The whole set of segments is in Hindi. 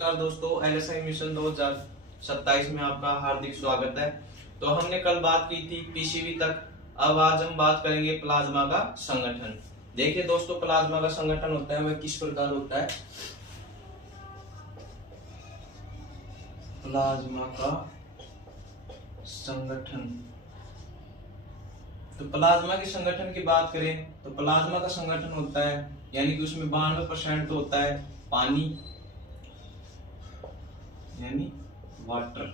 नमस्कार दोस्तों, एलएसआई मिशन 2027 में आपका हार्दिक स्वागत है। तो हमने कल बात की थी पीसीबी तक। अब आज हम बात करेंगे प्लाज्मा का संगठन। देखिए दोस्तों, प्लाज्मा का संगठन होता है वह किस प्रकार होता है। प्लाज्मा का संगठन, तो प्लाज्मा के संगठन की बात करें तो प्लाज्मा का संगठन होता है यानी कि उसमें 92% तो होता है पानी यानी वाटर,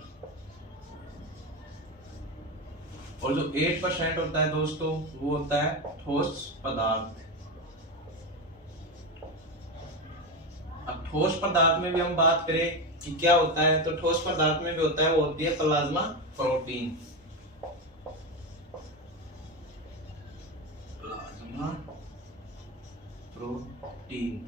और जो 8% होता है दोस्तों वो होता है ठोस पदार्थ। अब ठोस पदार्थ में भी हम बात करें कि क्या होता है, तो ठोस पदार्थ में भी होता है, वो होती है प्लाज्मा प्रोटीन। प्लाज्मा प्रोटीन,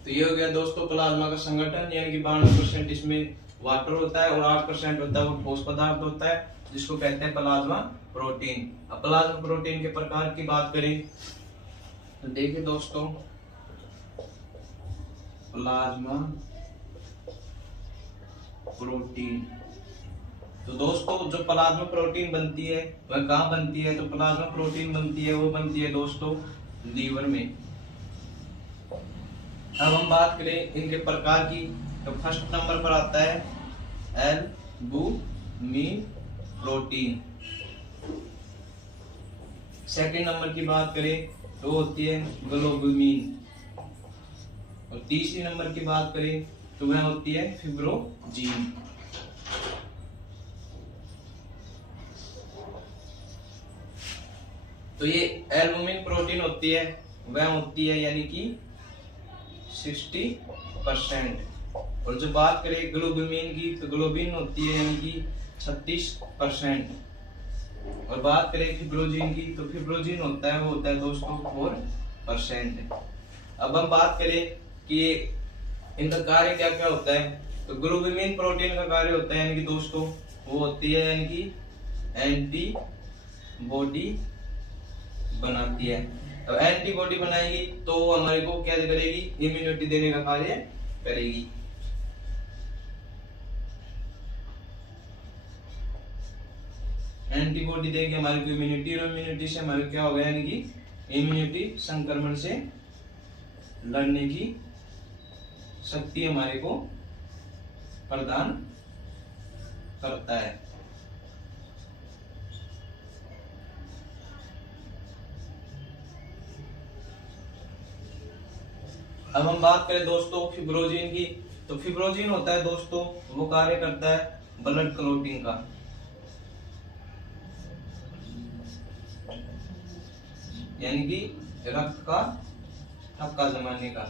तो ये हो गया दोस्तों प्लाज्मा का संगठन, यानी कि 92% इसमें वाटर होता है और 8% होता है वो ठोस पदार्थ होता है, जिसको कहते हैं प्लाज्मा प्रोटीन। अब प्लाज्मा प्रोटीन के प्रकार की बात करें तो देखिए दोस्तों, प्लाज्मा प्रोटीन, तो दोस्तों जो प्लाज्मा प्रोटीन बनती है वह कहाँ बनती है, तो प्लाज्मा प्रोटीन बनती है वो बनती है दोस्तों लीवर में। अब हम बात करें इनके प्रकार की, तो फर्स्ट नंबर पर आता है एल्बुमिन प्रोटीन। सेकंड नंबर की बात करें तो होती है ग्लोबुमिन, और तीसरी नंबर की बात करें तो वह होती है फिब्रोजीन। तो ये एल्बुमिन प्रोटीन होती है वह होती है यानी कि 60%, और जो बात करें ग्लोबुमिन की तो ग्लोबिन होती है यानी कि 36%, और बात करें फिब्रोजीन की तो फिब्रोजीन होता है वो होता है दोस्तों 4%। अब हम बात करें कि इनका कार्य क्या क्या होता है, तो ग्लोबुमिन प्रोटीन का कार्य होता है यानी कि दोस्तों वो होती है यानी कि एंटीबॉडी बनाती है। तो एंटीबॉडी बनाएगी तो वो हमारे को क्या करेगी, इम्यूनिटी देने का कार्य करेगी। एंटीबॉडी देगी हमारे को इम्यूनिटी, और इम्यूनिटी से हमारे क्या होगा यानी कि इम्यूनिटी संक्रमण से लड़ने की शक्ति हमारे को प्रदान करता है। अब हम बात करें दोस्तों फिब्रोजीन की, तो फिब्रोजीन होता है दोस्तों वो कार्य करता है ब्लड क्लॉटिंग का, यानी कि रक्त का थक्का जमाने का।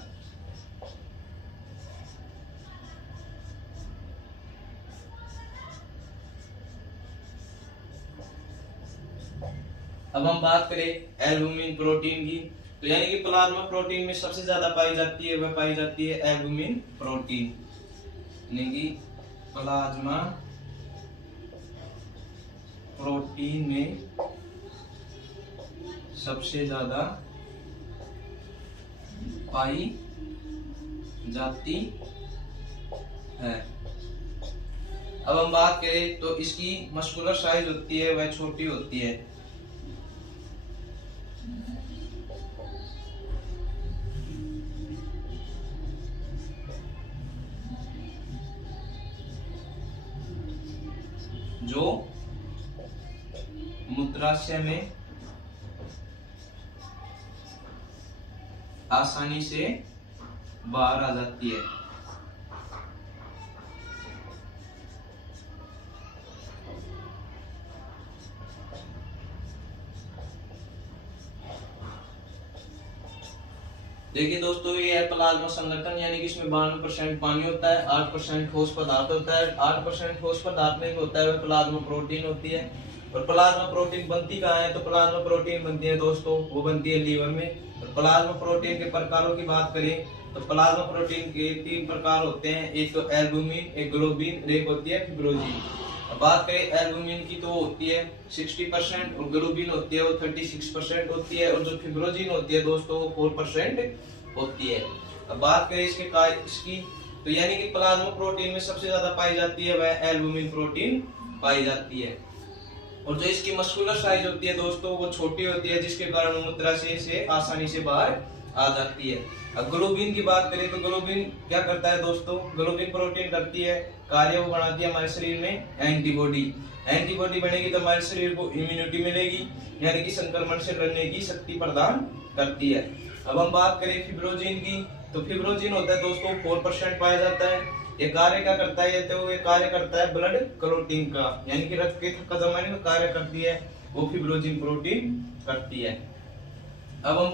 अब हम बात करें एल्बुमिन प्रोटीन की, तो यानी कि प्लाज्मा प्रोटीन में सबसे ज्यादा पाई जाती है वह पाई जाती है एल्बुमिन प्रोटीन, यानी कि प्लाज्मा प्रोटीन में सबसे ज्यादा पाई जाती है। अब हम बात करें तो इसकी मस्कुलर साइज होती है वह छोटी होती है, जो मूत्राशय में आसानी से बाहर आ जाती है। देखिए दोस्तों, ये है प्लाज्मा संगठन, यानी कि इसमें 92% पानी होता है, 8% ठोस पदार्थ होता है। 8% ठोस पदार्थ में होता है वह प्लाज्मा प्रोटीन होती है। और प्लाज्मा प्रोटीन बनती कहाँ है, तो प्लाज्मा प्रोटीन बनती है दोस्तों वो बनती है लीवर में। और प्लाज्मा प्रोटीन के प्रकारों की बात करें तो प्लाज्मा प्रोटीन के 3 प्रकार होते हैं, एक तो एल्बुमिन, एक ग्लोबिन और एक होती है फिब्रोजीन। अब बात करें एल्बुमिन की तो होती है 60% और ग्लोबिन होती है वो 36% होती है, और जो फिब्रोजीन होती है दोस्तों वो 4% होती है। अब बात करें इसकी, तो यानी कि प्लाज्मा प्रोटीन में सबसे ज्यादा पाई जाती है वह एल्बुमिन प्रोटीन पाई जाती है। और जो इसकी मस्कुलर साइज होती है दोस्तों वो छोटी होती है, जिसके कारण मूत्राशय से आसानी से बाहर आ जाती है। अब ग्लोबिन की बात करें तो ग्लोबिन क्या करता है दोस्तों, ग्लोबिन प्रोटीन करती है कार्य, वो बनाती है हमारे शरीर में एंटीबॉडी। एंटीबॉडी बनेगी तो हमारे शरीर को इम्यूनिटी मिलेगी, यानी कि संक्रमण से लड़ने की शक्ति प्रदान करती है। अब हम बात करें फिब्रोजिन की, तो फिब्रोजिन होता है दोस्तों 4% पाया जाता है। ये कार्य क्या करता है, तो ये कार्य करता है ब्लड क्लॉटिंग का, यानी कि रक्त के थक्का जमाने का कार्य करती है, वो फिब्रोजिन प्रोटीन करती है। अब हम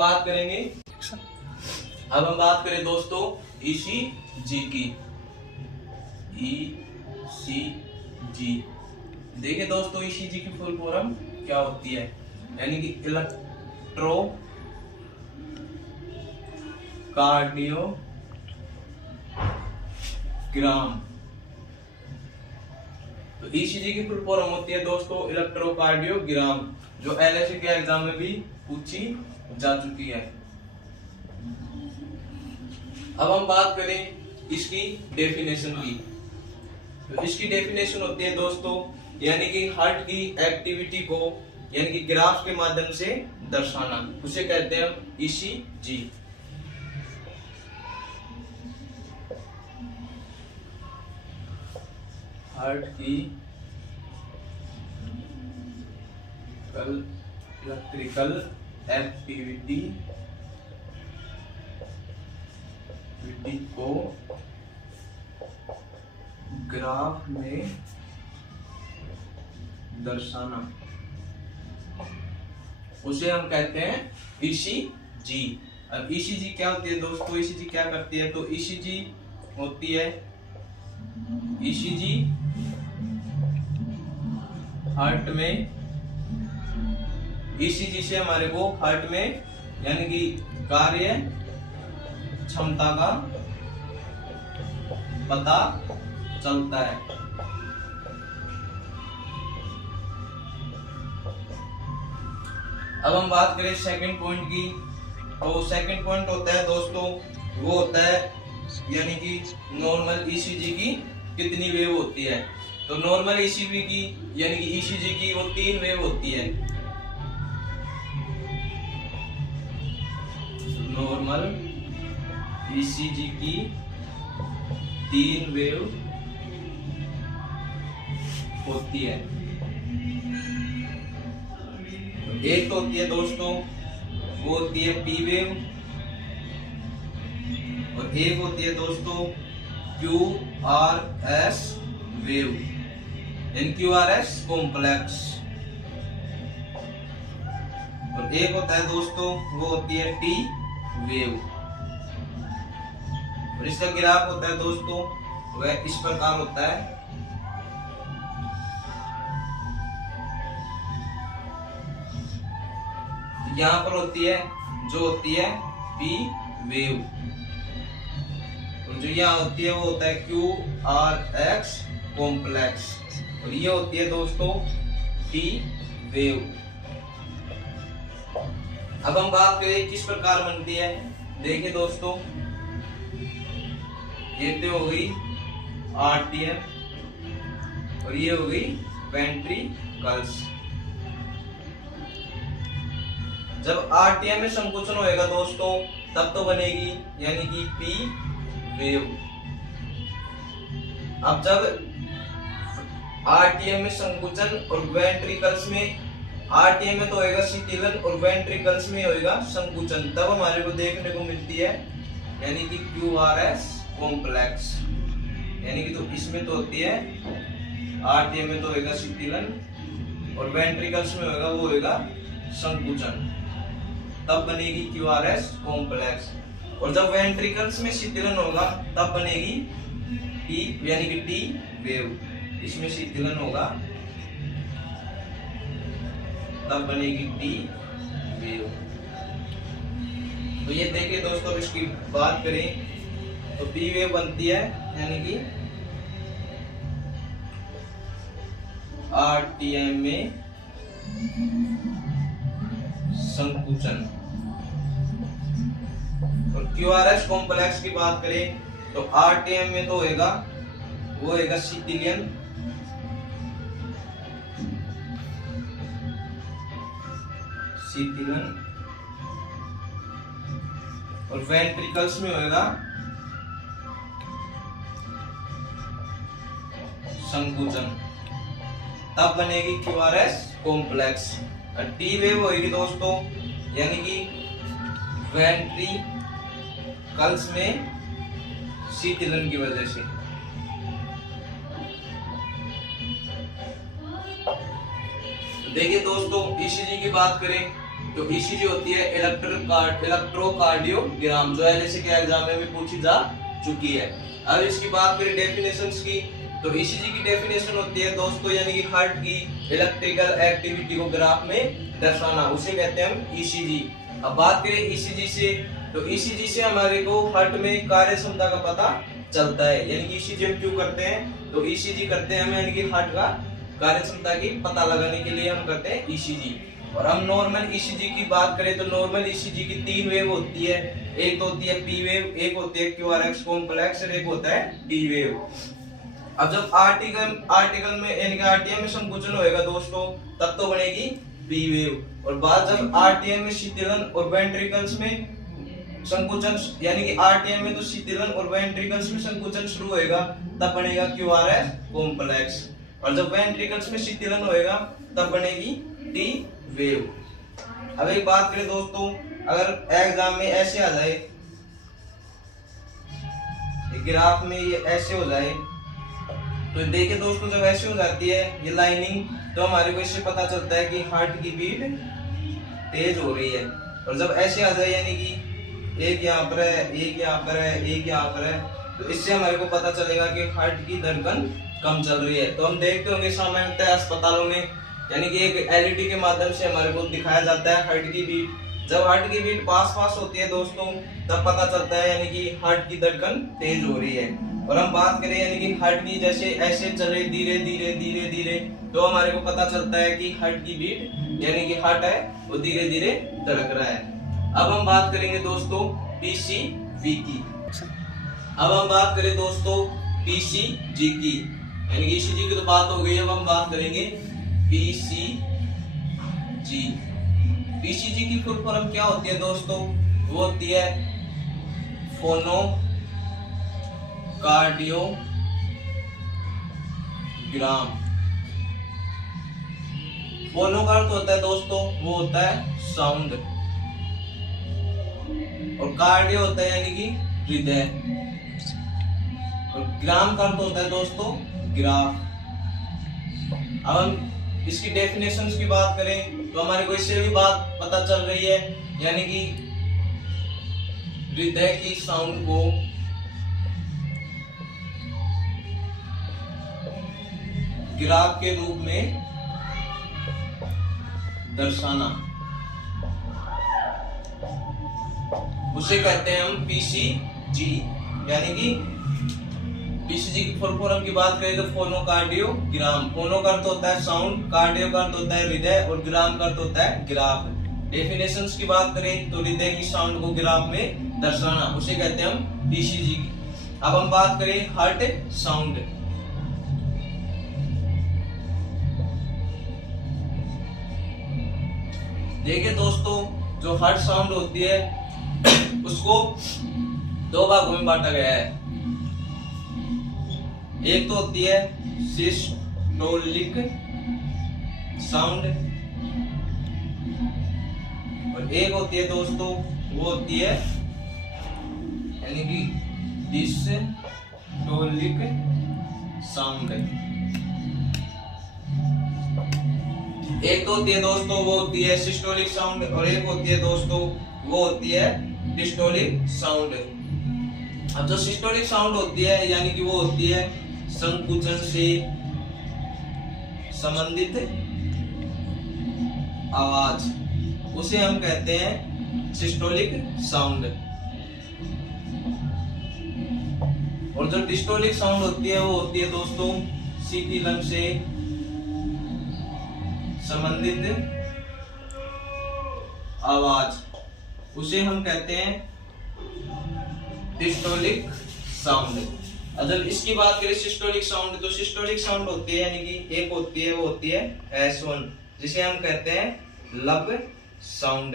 बात करें दोस्तों ईसीजी की। ईसीजी देखिए दोस्तों, ईसीजी की फुल फॉर्म क्या होती है, यानी कि इलेक्ट्रो कार्डियोग्राम। तो ईसीजी की फुल फॉर्म होती है दोस्तों इलेक्ट्रोकार्डियोग्राम, जो एलएससी के एग्जाम में भी पूछी जा चुकी है। अब हम बात करें इसकी डेफिनेशन की, तो इसकी डेफिनेशन होती है दोस्तों, यानी कि हार्ट की एक्टिविटी को यानी कि ग्राफ के माध्यम से दर्शाना, उसे कहते हैं हम ईसीजी। हार्ट की इलेक्ट्रिकल एक्टिविटी को ग्राफ में दर्शाना, उसे हम कहते हैं ईसीजी। अब ईसीजी क्या होती है दोस्तों, ईसीजी क्या करती है, तो ईसीजी होती है, ईसीजी हार्ट में, ईसीजी से हमारे को हार्ट में यानी कि कार्य क्षमता का पता चलता है। अब हम बात करें सेकंड पॉइंट की, तो सेकंड पॉइंट होता है दोस्तों, वो होता है यानी कि नॉर्मल ईसीजी की कितनी वेव होती है। तो नॉर्मल ईसीजी की यानी कि ईसीजी की वो 3 वेव होती है। नॉर्मल ईसीजी की 3 वेव होती है। एक तो होती है दोस्तों वो होती है पी वेव, और एक होती है दोस्तों Q R S wave, QRS complex, और एक होता है दोस्तों वो होती है टी वेव। और इसका ग्राफ होता है दोस्तों वह इस प्रकार होता है, यहां पर होती है जो होती है पी वेव, और जो यहाँ होती है वो होता है क्यू आर एक्स कॉम्प्लेक्स, और ये होती है दोस्तों टी वेव। अब हम बात करें किस प्रकार बनती है, देखिए दोस्तों ये तो हो गई आरटीएम और ये हो गई वेंट्रिकल्स। जब आरटीएम में संकुचन होएगा दोस्तों तब तो बनेगी यानी कि पी वेव। अब जब आरटीएम में संकुचन और वेंट्रिकल्स में, आरटीएम में तो होएगा शीतलन और वेंट्रिकल्स में होएगा संकुचन, तब हमारे को देखने को मिलती है यानी कि क्यूआरएस कॉम्प्लेक्स, यानी कि तो इसमें तो होती है आरटीएम में तो होएगा शीतलन और वेंट्रिकल्स में होएगा वो होएगा संकुचन, तब बनेगी क्यूआरएस कॉम्प्लेक्स। और जब वेंट्रिकल्स में शीतलन होगा तब बनेगी टी यानी कि टी वेव, इसमें शीतलन होगा तब बनेगी टी वेव। तो ये देखिए दोस्तों इसकी बात करें तो पी वेव बनती है यानी कि आरटीएम में संकुचन, और क्यूआरएस कॉम्प्लेक्स की बात करें तो आरटीएम में तो होएगा वो होएगा शीतलन, और वेंट्रिकल्स में होएगा संकुचन, तब बनेगी क्यूआरएस कॉम्प्लेक्स। और टी वेव होगी दोस्तों यानी कि वेंट्रिकल्स में शीतलन की वजह से। देखिए दोस्तों ईसीजी की बात करें तो ईसीजी होती है इलेक्ट्रोकार्डियोग्राम, जो एलएसी के एग्जाम में भी पूछी जा चुकी है। अब इसकी बात करें डेफिनेशंस की तो ईसीजी की डेफिनेशन होती है दोस्तों यानी कि हार्ट की इलेक्ट्रिकल एक्टिविटी को ग्राफ में दर्शाना, उसे कहते हैं हम ईसीजी। अब बात करें ईसीजी से तो ईसीजी से हमारे को हार्ट में कार्य क्षमता का पता चलता है, यानी कि ईसीजी हम क्यों करते हैं तो ईसीजी करते हैं हम यानी कि हार्ट का कार्य क्षमता की पता लगाने के लिए हम करते हैं ईसीजी। और हम नॉर्मल ईसीजी की बात करें तो नॉर्मल ईसीजी की 3 वेव होती है, एक तो होती है पी वेव, एक होती है क्यूआरएस कॉम्प्लेक्स और एक होता है टी वेव। अब जब आर्टिकल में यानी कि आरटीएम में संकुचन होएगा दोस्तों तब तो बनेगी पी वेव, और बाद जब आरटीएम में शीतलन और वेंट्रिकल्स में संकुचन यानी कि आरटीएम में तो शीतलन और वेंट्रिकल्स में संकुचन शुरू होएगा तब बनेगा क्यूआरएस कॉम्प्लेक्स, और जब वेंट्रिकल्स में शीतलन होएगा तब बनेगी टी वेव। अब एक बात करें दोस्तों अगर एग्जाम में ऐसे आ जाए ग्राफ में ये ऐसे हो जाए तो देखिए दोस्तों जब ऐसे हो जाती है ये लाइनिंग तो हमारे को इससे पता चलता है कि हार्ट की बीट तेज हो रही है, और जब ऐसे आ जाए यानी कि एक यहाँ पर है, एक यहाँ पर है, एक यहाँ पर है, तो इससे हमारे को पता चलेगा कि हार्ट की धड़कन कम चल रही है। तो हम देखते होंगे सामान्यतः अस्पतालों में यानी कि एक एलईडी के माध्यम से हमारे को दिखाया जाता है हार्ट की बीट। जब हार्ट की बीट पास होती है दोस्तों तब पता चलता है यानी कि हार्ट की धड़कन तेज हो रही है। और हम बात करें यानी कि हार्ट की जैसे ऐसे चले धीरे धीरे धीरे धीरे तो हमारे को पता चलता है कि हार्ट की बीट यानी कि हार्ट है वो धीरे धीरे धड़क रहा है। अब हम बात करेंगे दोस्तों पीसीवी की। अब हम बात करें दोस्तों पीसीजी की यानी कि ईसीजी की तो बात हो गई, अब हम बात करेंगे पीसीजी। पीसीजी की फुल फॉर्म क्या होती है दोस्तों, वो होती है फोनो कार्डियोग्राम। फोनो का अर्थ होता है दोस्तों वो होता है साउंड, और कार्डियो होता है यानी कि हृदय, और ग्राम का अर्थ होता है दोस्तों ग्राफ। अब हम इसकी डेफिनेशंस की बात करें तो हमारे को इससे भी बात पता चल रही है यानी कि हृदय की साउंड को ग्राफ के रूप में दर्शाना, उसे कहते हैं हम पीसीजी। यानी कि पीसीजी की फुल फॉर्म की बात करें तो फोनोकार्डियोग्राम। फोनो का अर्थ होता है साउंड, कार्डियो का अर्थ होता है हृदय, और ग्राम का अर्थ होता है ग्राफ। डेफिनेशंस की बात करें तो हृदय की साउंड को ग्राफ में दर्शाना, उसे कहते हैं हम पीसीजी। अब हम बात करें हार्ट साउंड। देखिए दोस्तों जो हार्ट साउंड होती है उसको 2 भागों में बांटा गया है। एक तो होती है सिस्टोलिक साउंड और एक होती है दोस्तों वो होती है यानी कि डिस्टोलिक साउंड। एक तो होती है दोस्तों वो होती है सिस्टोलिक साउंड और एक होती है दोस्तों वो होती है डिस्टोलिक साउंड। अब जो सिस्टोलिक साउंड होती है यानी कि वो होती है संकुचन से संबंधित आवाज, उसे हम कहते हैं सिस्टोलिक साउंड। और जो डिस्टोलिक साउंड होती है वो होती है दोस्तों शीतलन से संबंधित आवाज, उसे हम कहते हैं सिस्टोलिक साउंड। और जब इसकी बात करें सिस्टोलिक साउंड, तो सिस्टोलिक साउंड होती है यानी कि एक होती है वो होती है S1, जिसे हम कहते हैं लब साउंड।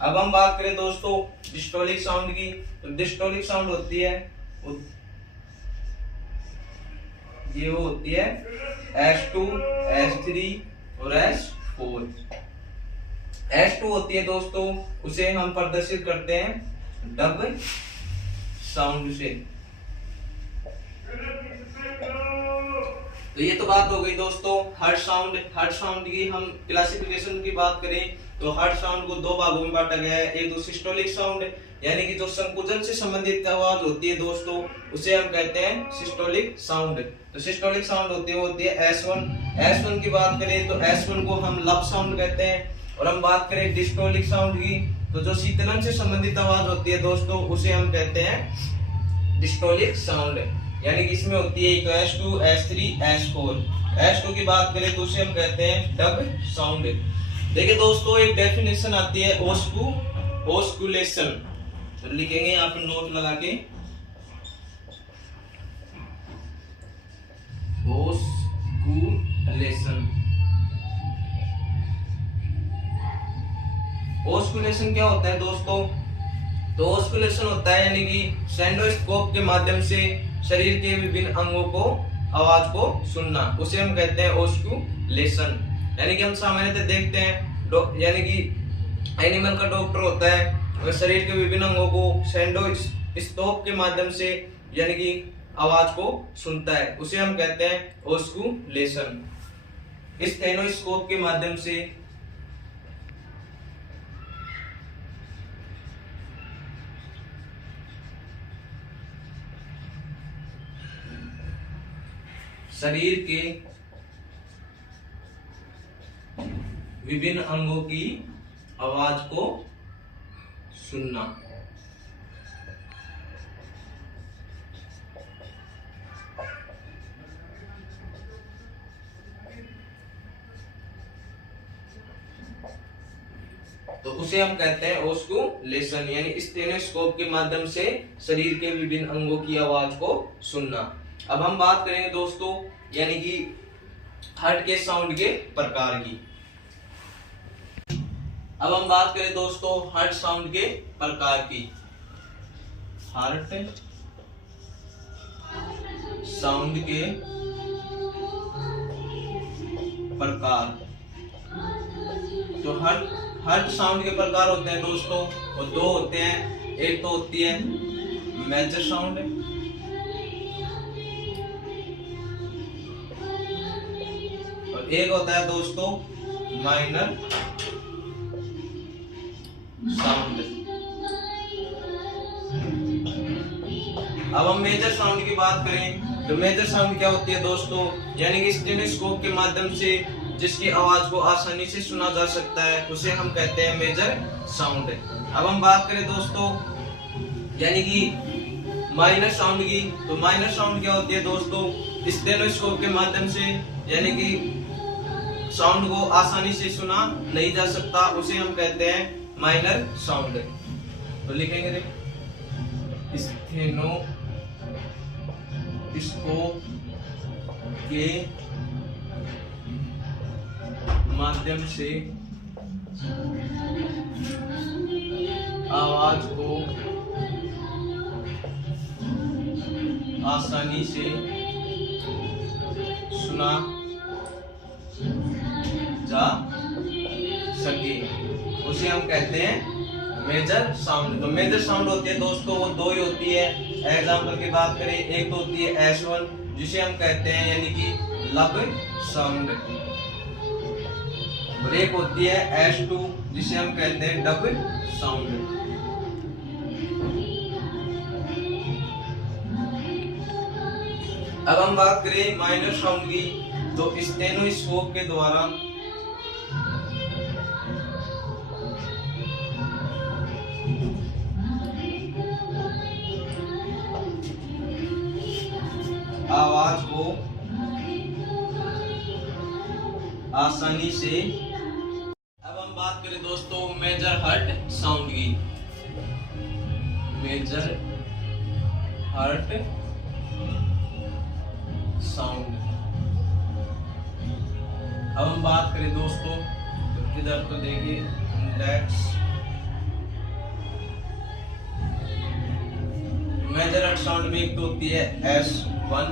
अब हम बात करें दोस्तों डिस्टोलिक साउंड की, तो डिस्टोलिक साउंड होती है ये वो होती है S2, S3 और S4। S2 होती है दोस्तों, उसे हम प्रदर्शित करते हैं डब साउंड से। तो ये तो बात हो गई दोस्तों हर्ट साउंड। हर्ट साउंड की हम क्लासिफिकेशन की बात करें तो हर्ट साउंड को दो भागों में बांटा गया है। एक तो सिस्टोलिक साउंड यानी कि जो संकुचन से संबंधित आवाज होती है दोस्तों, उसे हम कहते हैं सिस्टोलिक साउंड। तो सिस्टोलिक साउंड होती है S1। S1 की बात करें तो S1 को हम लब साउंड कहते हैं। और हम बात करें डिस्टोलिक साउंड की, तो जो शीतलन से संबंधित आवाज होती है दोस्तों, उसे हम कहते हैं डिस्टोलिक साउंड। यानी कि इसमें होती है एक S2, S3, S4। S2 की बात करें तो उसे हम कहते हैं डब साउंड। देखिए दोस्तों एक डेफिनेशन आती है ऑस्कुलेशन, तो लिखेंगे यहाँ पे नोट लगा के ऑस्कुलेशन। ऑस्कुलेशन क्या होता है दोस्तों? तो ऑस्कुलेशन होता है यानी कि सेंडोस्कोप के माध्यम से शरीर के विभिन्न अंगों को आवाज को सुनना, उसे हम कहते हैं ऑस्कुलेशन। यानी कि हम सामान्यतः देखते हैं यानी कि एनिमल का डॉक्टर होता है, वह शरीर के विभिन्न अंगों को सेंडोस्कोप के माध्यम से यानी कि आवाज को सुनता है, उसे हम कहते हैं ऑस्कुलेशन। स्टेनोस्कोप के माध्यम से शरीर के विभिन्न अंगों की आवाज को सुनना। तो उसे हम कहते हैं ऑस्कुलेशन, यानी स्टेनोस्कोप के माध्यम से शरीर के विभिन्न अंगों की आवाज को सुनना। अब हम बात करेंगे दोस्तों यानी कि हार्ट के साउंड के प्रकार की। अब हम बात करें दोस्तों हार्ट साउंड के प्रकार की। हार्ट साउंड के प्रकार, तो हार्ट साउंड के प्रकार होते हैं दोस्तों, और दो होते हैं। एक तो होती है मेजर साउंड और एक होता है दोस्तों माइनर साउंड। अब हम मेजर साउंड की बात करें तो मेजर साउंड क्या होती है दोस्तों, यानी कि स्टेथोस्कोप के माध्यम से जिसकी आवाज को आसानी से सुना जा सकता है, उसे हम कहते हैं मेजर साउंड। अब हम बात करें दोस्तों यानी कि माइनर साउंड की, तो माइनर साउंड क्या होती है दोस्तों, स्टेथोस्कोप के माध्यम से यानी कि साउंड को आसानी से सुना नहीं जा सकता, उसे हम कहते हैं माइनर साउंड। तो लिखेंगे स्टेथोस्कोप के माध्यम से आवाज को आसानी से सुना जा सके, उसे हम कहते हैं मेजर साउंड। तो मेजर साउंड होती है दोस्तों वो दो ही होती है। एग्जाम्पल की बात करें, एक तो होती है S1 जिसे हम कहते हैं यानी कि लब साउंड, और एक होती है S2 जिसे हम कहते हैं डब साउंड। अब हम बात करें माइनर साउंड की, तो स्टेथोस्कोप के द्वारा आवाज को आसानी से। अब हम बात करें दोस्तों मेजर हार्ट साउंड की, हार्ट साउंड। अब हम बात करें दोस्तों, तो इधर तो देखिए इंडेक्स मेजर हार्ट साउंड में एक तो होती है S1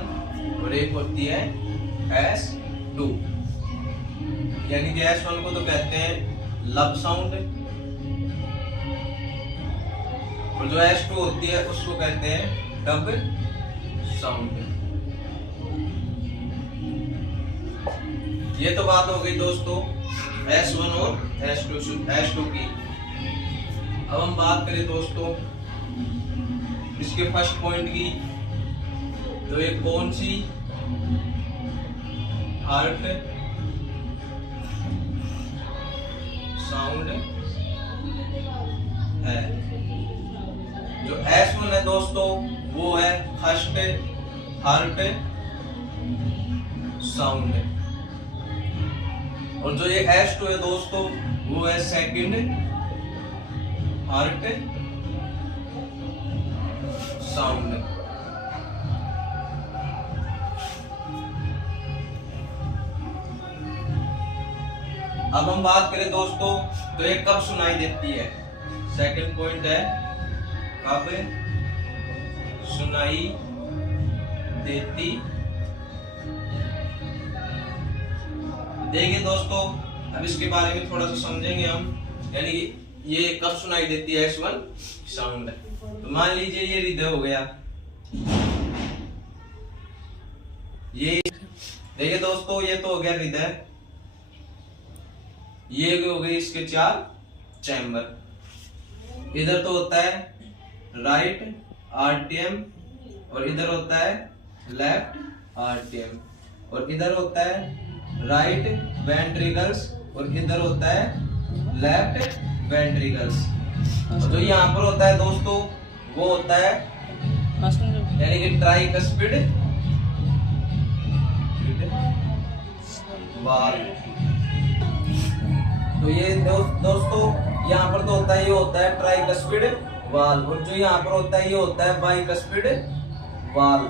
और एक होती है S2। यानी कि S1 को तो कहते हैं लब साउंड और जो S2 होती है उसको कहते हैं डब साउंड। ये तो बात हो गई दोस्तों S1 और S2 की। अब हम बात करें दोस्तों इसके फर्स्ट पॉइंट की, तो ये कौन सी हार्ट साउंड है। जो S1 है दोस्तों वो है फर्स्ट हार्ट साउंड, और जो ये S2 है दोस्तों वो है सेकंड हार्ट साउंड। अब हम बात करें दोस्तों तो ये कब सुनाई देती है। सेकंड पॉइंट है कब सुनाई देती। देखिए दोस्तों अब इसके बारे में थोड़ा सा समझेंगे हम, यानी कि ये कब सुनाई देती है S1 साउंड। तो मान लीजिए ये हृदय हो गया, ये देखिए दोस्तों ये तो हो गया हृदय, ये हो गई इसके 4 चैम्बर। इधर तो होता है राइट आरटीएम और इधर होता है लेफ्ट आरटीएम, और इधर होता है राइट वेंट्रिकल्स और इधर होता है लेफ्ट वेंट्रिकल्स। और जो यहाँ पर होता है दोस्तों वो होता है यानी कि ट्राइकस्पिड वाल्व। तो ये दोस्तों यहाँ पर तो होता है, ये होता है ट्राइकस्पिड वाल्व, और जो यहाँ पर होता है ये होता है बाइकस्पिड वाल्व।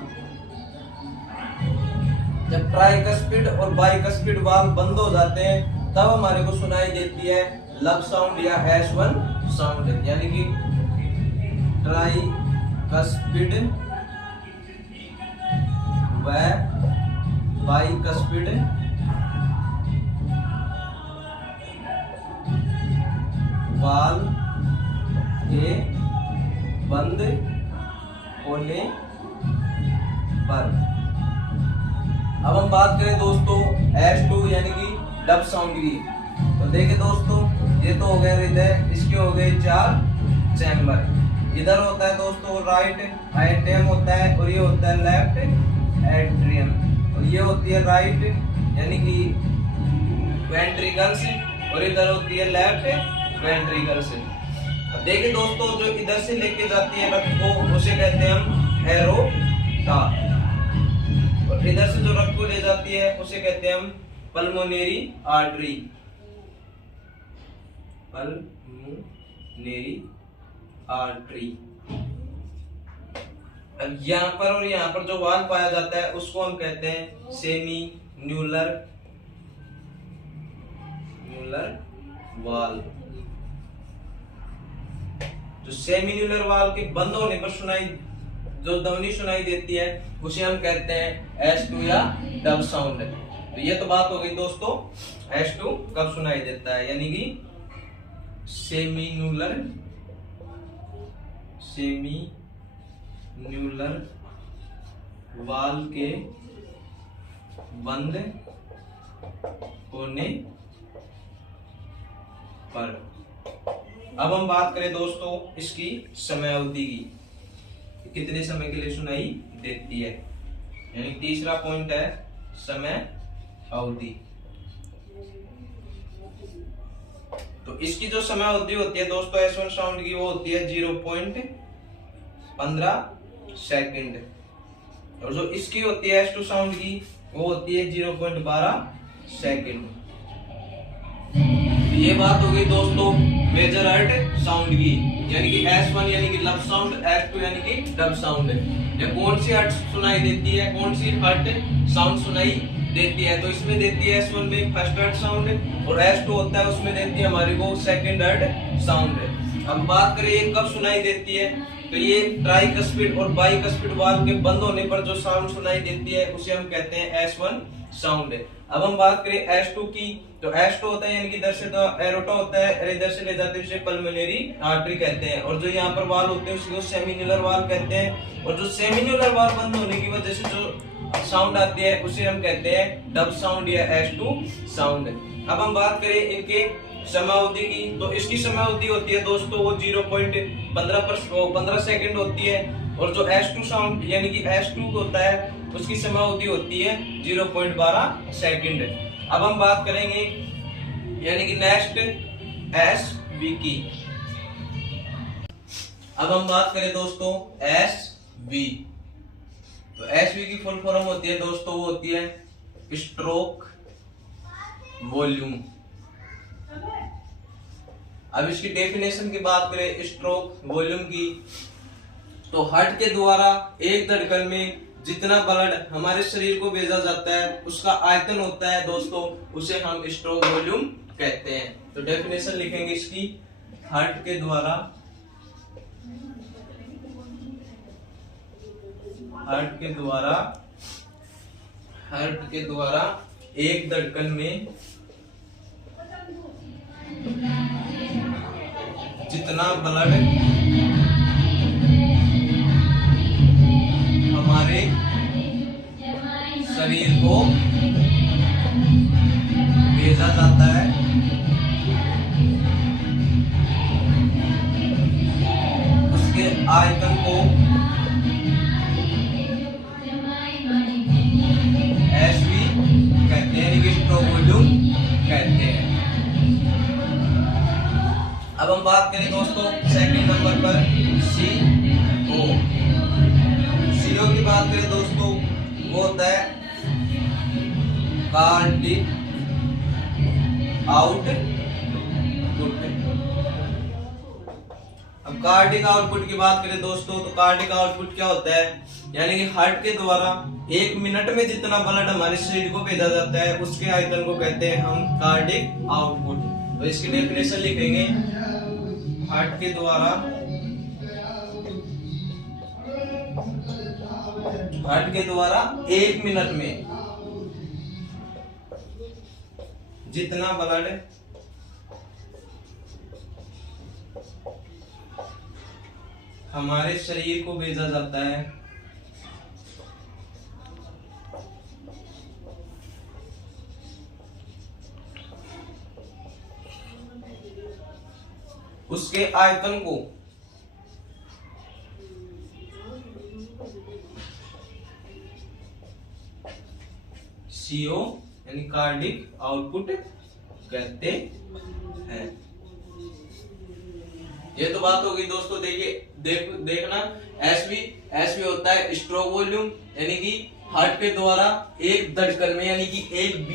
जब ट्राइकस्पिड और बाइकस्पिड वाल्व बंद हो जाते हैं तब हमारे को सुनाई देती है लब साउंड या S1 साउंड, यानी कि ट्राइकस्पिड व बाइकस्पिड वाल्व के बंद होने पर। अब हम बात करें दोस्तों S2 यानी कि डब साउंड की, तो देखिए दोस्तों ये तो हो गया हृदय, इसके हो गए 4 चैम्बर। इधर होता है दोस्तों राइट एट्रियम होता है और ये होता है लेफ्ट एट्रियम, और ये होती है राइट यानी कि वेंट्रिकल्स और इधर होती है लेफ्ट वेंट्रिकल्स। अब देखिए दोस्तों जो इधर से लेके जाती है रक्त को उसे कहते हैं हम एरोटा, और इधर से जो रक्त को ले जाती है उसे कहते हैं हम पल्मोनरी आर्टरी। Pulmonary artery. अब यहाँ पर और यहाँ पर जो वाल्व पाया जाता है उसको हम कहते हैं सेमी न्यूलर वाल्व। जो सेमी न्यूलर वाल्व के बंद होने पर सुनाई जो ध्वनि सुनाई देती है उसे हम कहते हैं S2 या डब साउंड। तो ये तो बात हो गई दोस्तों S2 कब सुनाई देता है, यानी कि सेमी न्यूलर वाल्व के बंद होने पर। अब हम बात करें दोस्तों इसकी समय अवधि की, कितने समय के लिए सुनाई देती है, यानी तीसरा पॉइंट है समय अवधि। तो इसकी जो समय अवधि होती है दोस्तों S1 साउंड की वो होती है 0.15 सेकंड, और जो इसकी होती है S2 साउंड की वो होती है 0.12 सेकंड। ये बात हो गई दोस्तों मेजर हर्ट साउंड की, यानी कि S1 यानी कि लब साउंड, S2 यानी कि डब साउंड। या कौन सी हर्ट सुनाई देती है, कौन सी हर्ट साउंड सुनाई देती है, तो इसमें देती है S1 में फर्स्ट हर्ट साउंड, और S2 होता है उसमें देती है हमारी को सेकंड हर्ट साउंड। अब बात करें ये कब सुनाई देती है, तो ये ट्राइकस्पिड और बाइकस्पिड वाल्व के बंद होने पर जो साउंड सुनाई देती है उसे हम कहते हैं S1 साउंड। अब हम बात करें S2 की, तो S2 होता है यानी कि इधर से तो एरोटा होता है, इधर से ले जाते हैं उसे पल्मोनरी आर्टरी कहते हैं, और जो यहाँ पर वाल्व होते हैं उसको सेमिन्यूलर वाल्व कहते हैं, और जो सेमिन्यूलर वाल्व बंद होने की वजह से जो साउंड आती है उसे हम कहते हैं डब साउंड या S2 साउंड। अब हम बात करें इनके समयावधि की, तो इसकी समयावधि होती है दोस्तों वो 0.15 सेकंड होती है, और जो S2 साउंड यानी कि S2 होता है उसकी समयावधि होती है 0.12 सेकंड। अब हम बात करेंगे यानी कि नेक्स्ट SV की। अब हम बात करें दोस्तों SV, तो SV की फुल फॉर्म होती है दोस्तों वो होती है स्ट्रोक वॉल्यूम। अब इसकी डेफिनेशन की बात करें स्ट्रोक वॉल्यूम की, तो हार्ट के द्वारा एक धड़कन में जितना ब्लड हमारे शरीर को भेजा जाता है उसका आयतन होता है दोस्तों, उसे हम स्ट्रोक वॉल्यूम कहते हैं। तो डेफिनेशन लिखेंगे इसकी, हार्ट के द्वारा एक धड़कन में जितना ब्लड हमारे शरीर को भेजा जाता है उसके आयतन को SV कहते हैं, यानी कि स्ट्रोक वॉल्यूम कहते हैं। अब हम बात करें दोस्तों सेकंड नंबर पर CO की बात करें दोस्तों वो होता है कार्डिक आउटपुट। अब कार्डिक आउटपुट की बात करें दोस्तों, तो कार्डिक आउटपुट क्या होता है, यानी कि हार्ट के द्वारा एक मिनट में जितना ब्लड हमारे शरीर को भेजा जाता है उसके आयतन को कहते हैं हम कार्डिक आउटपुट। तो इसकी डेफिनेशन लिखेंगे, हार्ट के द्वारा एक मिनट में जितना ब्लड हमारे शरीर को भेजा जाता है उसके आयतन को CO यानी कार्डिक आउटपुट कहते हैं। ये तो बात होगी दोस्तों। देखिए देखना SV होता है स्ट्रोक वॉल्यूम, यानी कि हार्ट के द्वारा एक धड़कन में यानी कि एक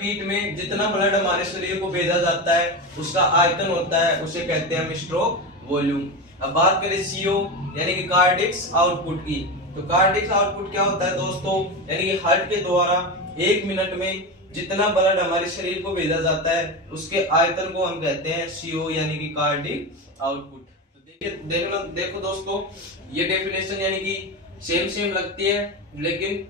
बीट में जितना ब्लड हमारे शरीर को भेजा जाता है उसका आयतन होता है, उसे कहते हैं हम स्ट्रोक वॉल्यूम। अब बात करें CO यानी कि कार्डिक आउटपुट की, तो कार्डिक आउटपुट क्या होता है दोस्तों, यानी कि हार्ट के द्वारा एक मिनट में जितना ब्लड हमारे शरीर को भेजा जाता है उसके आयतन को हम कहते हैं CO यानी कि कार्डिक आउटपुट। तो देखो दोस्तों, ये डेफिनेशन यानी कि सेम लगती है, लेकिन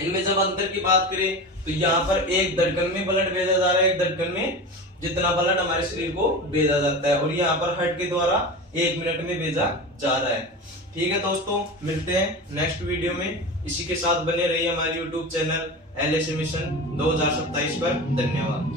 इनमें जब अंतर की बात करें तो यहाँ पर एक धड़कन में ब्लड भेजा जा रहा है, एक धड़कन में जितना ब्लड हमारे शरीर को भेजा जाता है, और यहाँ पर हार्ट के द्वारा एक मिनट में भेजा जा रहा है। ठीक है दोस्तों, मिलते हैं नेक्स्ट वीडियो में। इसी के साथ बने रहिए हमारे YouTube चैनल LSA मिशन 2027 पर। धन्यवाद।